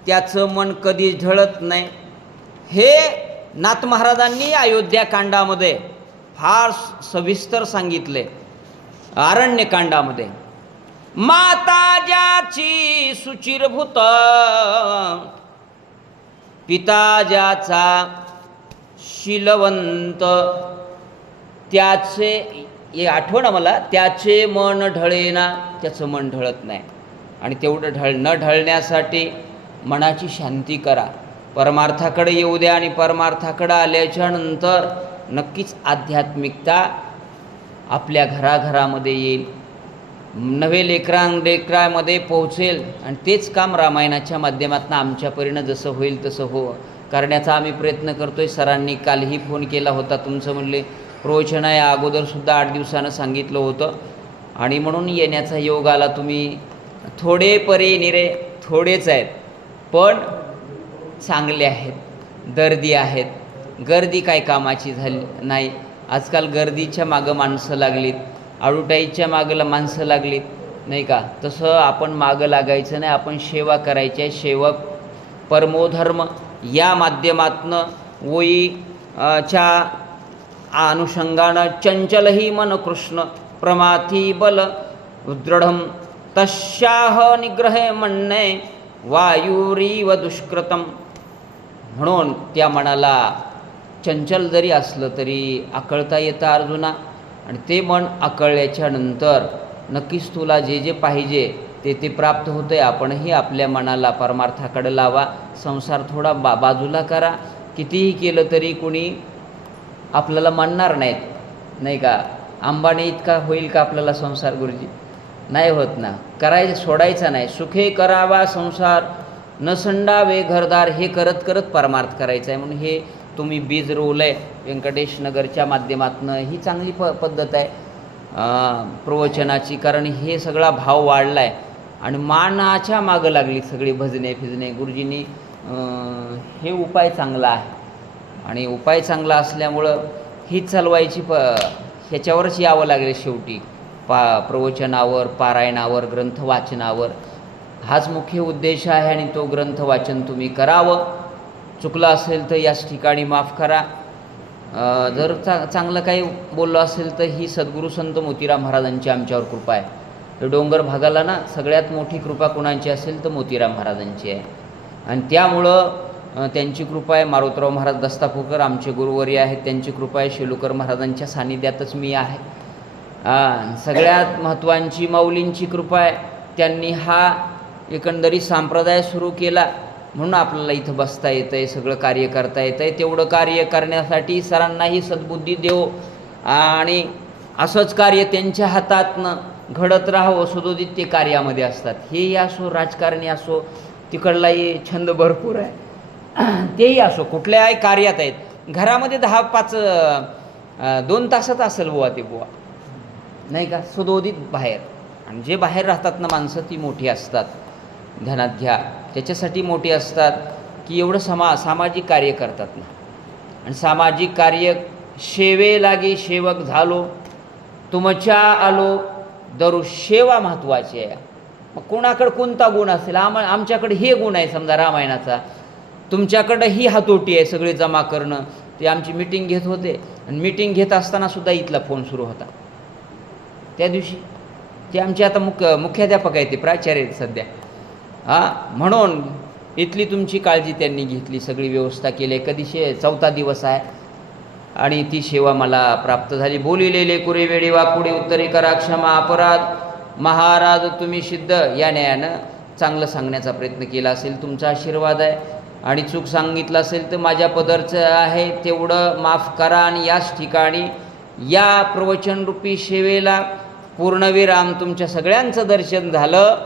त्याचं मन कधीच ढळत नाही. हे नाथ महाराजांनी अयोध्याकांडामध्ये फार सविस्तर सांगितले. आरण्यकांडामध्ये माता ज्याची सुचिरभूत, पिता ज्याचा शीलवंत, त्याचे, हे आठवण मला, त्याचे मन ढळेना, त्याचं मन ढळत नाही. आणि तेवढं न ढळण्यासाठी मनाची शांती करा, परमार्थाकडे येऊ द्या. आणि परमार्थाकडे आल्याच्या नंतर नक्कीच आध्यात्मिकता आपल्या घराघरामध्ये येईल, नवे लेकरामध्ये पोहोचेल. आणि तेच काम रामायणाच्या माध्यमातून आमच्या परीनं जसं होईल तसं करण्याचा आम्ही प्रयत्न करतो आहे. सरांनी कालही फोन केला होता, तुमचं म्हणले प्रवचन आहे, अगोदरसुद्धा 8 दिवसानं सांगितलं होतं. आणि म्हणून येण्याचा योग आला. तुम्ही थोडे परे निरे थोडेच आहेत, पण चांगले आहेत, दर्दी आहेत. गर्दी काय कामाची झाली नाही. आजकाल गर्दीच्या मागं माणसं लागलीत, आळूटाईच्या मागं माणसं लागलीत, नाही का? तसं आपण मागं लागायचं नाही, आपण सेवा करायची आहे. सेवक परमोधर्म या माध्यमातनं वोईच्या अनुषंगानं चंचलही मन कृष्ण प्रमाथी बल दृढम तस्याह निग्रहे म्हणणे वायुरीव दुष्कृतम. म्हणून त्या मनाला चंचल जरी असलं तरी आकळता येतं अर्जुना. आणि ते मन आकळल्याच्या नंतर नक्कीच तुला जे जे पाहिजे ते प्राप्त होतं आहे. आपणही आपल्या मनाला परमार्थाकडे लावा, संसार थोडा बाजूला करा. कितीही केलं तरी कुणी आपल्याला मानणार नाहीत, नाही का? अंबानी इतका होईल का आपल्याला संसार गुरुजी? नाही होत ना. करायचं, सोडायचा नाही. सुखे करावा संसार न संडावे घरदार, हे करत करत परमार्थ करायचा आहे. म्हणून हे तुम्ही बीज रोवलं आहे व्यंकटेश नगरच्या माध्यमातून. ही चांगली पद्धत आहे प्रवचनाची, कारण हे सगळा भाव वाढला आहे आणि मानाच्या मागं लागली सगळी भजने फिजने. गुरुजींनी हे उपाय चांगला आहे आणि उपाय चांगला असल्यामुळं ही चालवायची ह्याच्यावरच यावं लागेल शेवटी. प्रवचनावर, पारायणावर, ग्रंथ वाचनावर, हाच मुख्य उद्देश आहे. आणि तो ग्रंथ वाचन तुम्ही करावं. चुकलं असेल तर याच ठिकाणी माफ करा. जर चांगलं काही बोललं असेल तर ही सद्गुरू संत मोतीराम महाराजांची आमच्यावर कृपा आहे. डोंगर भागाला ना सगळ्यात मोठी कृपा कोणाची असेल तर मोतीराम महाराजांची आहे. आणि त्यामुळं त्यांची कृपा आहे. मारुतराव महाराज दस्तापूरकर आमचे गुरुवर्य आहेत, त्यांची कृपा आहे. शेलुकर महाराजांच्या सानिध्यातच मी आहे. सगळ्यात महत्त्वाची माऊलींची कृपा आहे. त्यांनी हा एकंदरीत संप्रदाय सुरू केला म्हणून आपल्याला इथं बसता येतं आहे, सगळं कार्य करता येतं आहे. तेवढं कार्य करण्यासाठी सरांनाही सद्बुद्धी देव आणि असंच कार्य त्यांच्या हातातनं घडत राहावं. सदोदित ते कार्यामध्ये असतात. हेही असो, राजकारणी असो, तिकडलाही छंद भरपूर आहे, तेही असो, कुठल्याही कार्यात आहेत. घरामध्ये 10-5 2 तासात असेल बुवा ते बुवा, नाही का? सदोदित बाहेर. आणि जे बाहेर राहतात ना माणसं, ती मोठी असतात, ध्यानात घ्या. त्याच्यासाठी मोठी असतात की एवढं सामाजिक कार्य करतात ना. आणि सामाजिक कार्य सेवे लागे सेवक झालो, तुमच्या आलो दरु सेवा महत्त्वाची आहे. मग कोणाकडे कोणता गुण असेल? आमच्याकडे हे गुण आहे समजा रामायणाचा, तुमच्याकडं ही हातोटी आहे सगळे जमा करणं. ते आमची मीटिंग घेत होते आणि मीटिंग घेत असतानासुद्धा इथला फोन सुरू होता त्या दिवशी. ते आमचे आता मुख्याध्यापक आहेत, ते प्राचार्य आहेत सध्या. म्हणून इथली तुमची काळजी त्यांनी घेतली, सगळी व्यवस्था केली. कधी 4था दिवस आहे आणि ती सेवा मला प्राप्त झाली. बोलिलेले कुरे वेळी वाकुडे उत्तरे करा क्षमा अपराध, महाराज तुम्ही सिद्ध. या न्यायानं चांगलं सांगण्याचा प्रयत्न केला असेल, तुमचा आशीर्वाद आहे. आणि चूक सांगितलं असेल तर माझ्या पदरचं आहे तेवढं माफ करा. आणि याच ठिकाणी या प्रवचनरूपी सेवेला पूर्णविराम तुमच्या सगळ्यांचं दर्शन झालं,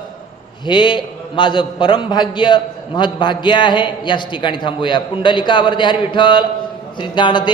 हे माझं परमभाग्य महद्भाग्य आहे. याच ठिकाणी थांबूया. पुंडलिकावरती हरी विठ्ठल. श्री ज्ञानदेव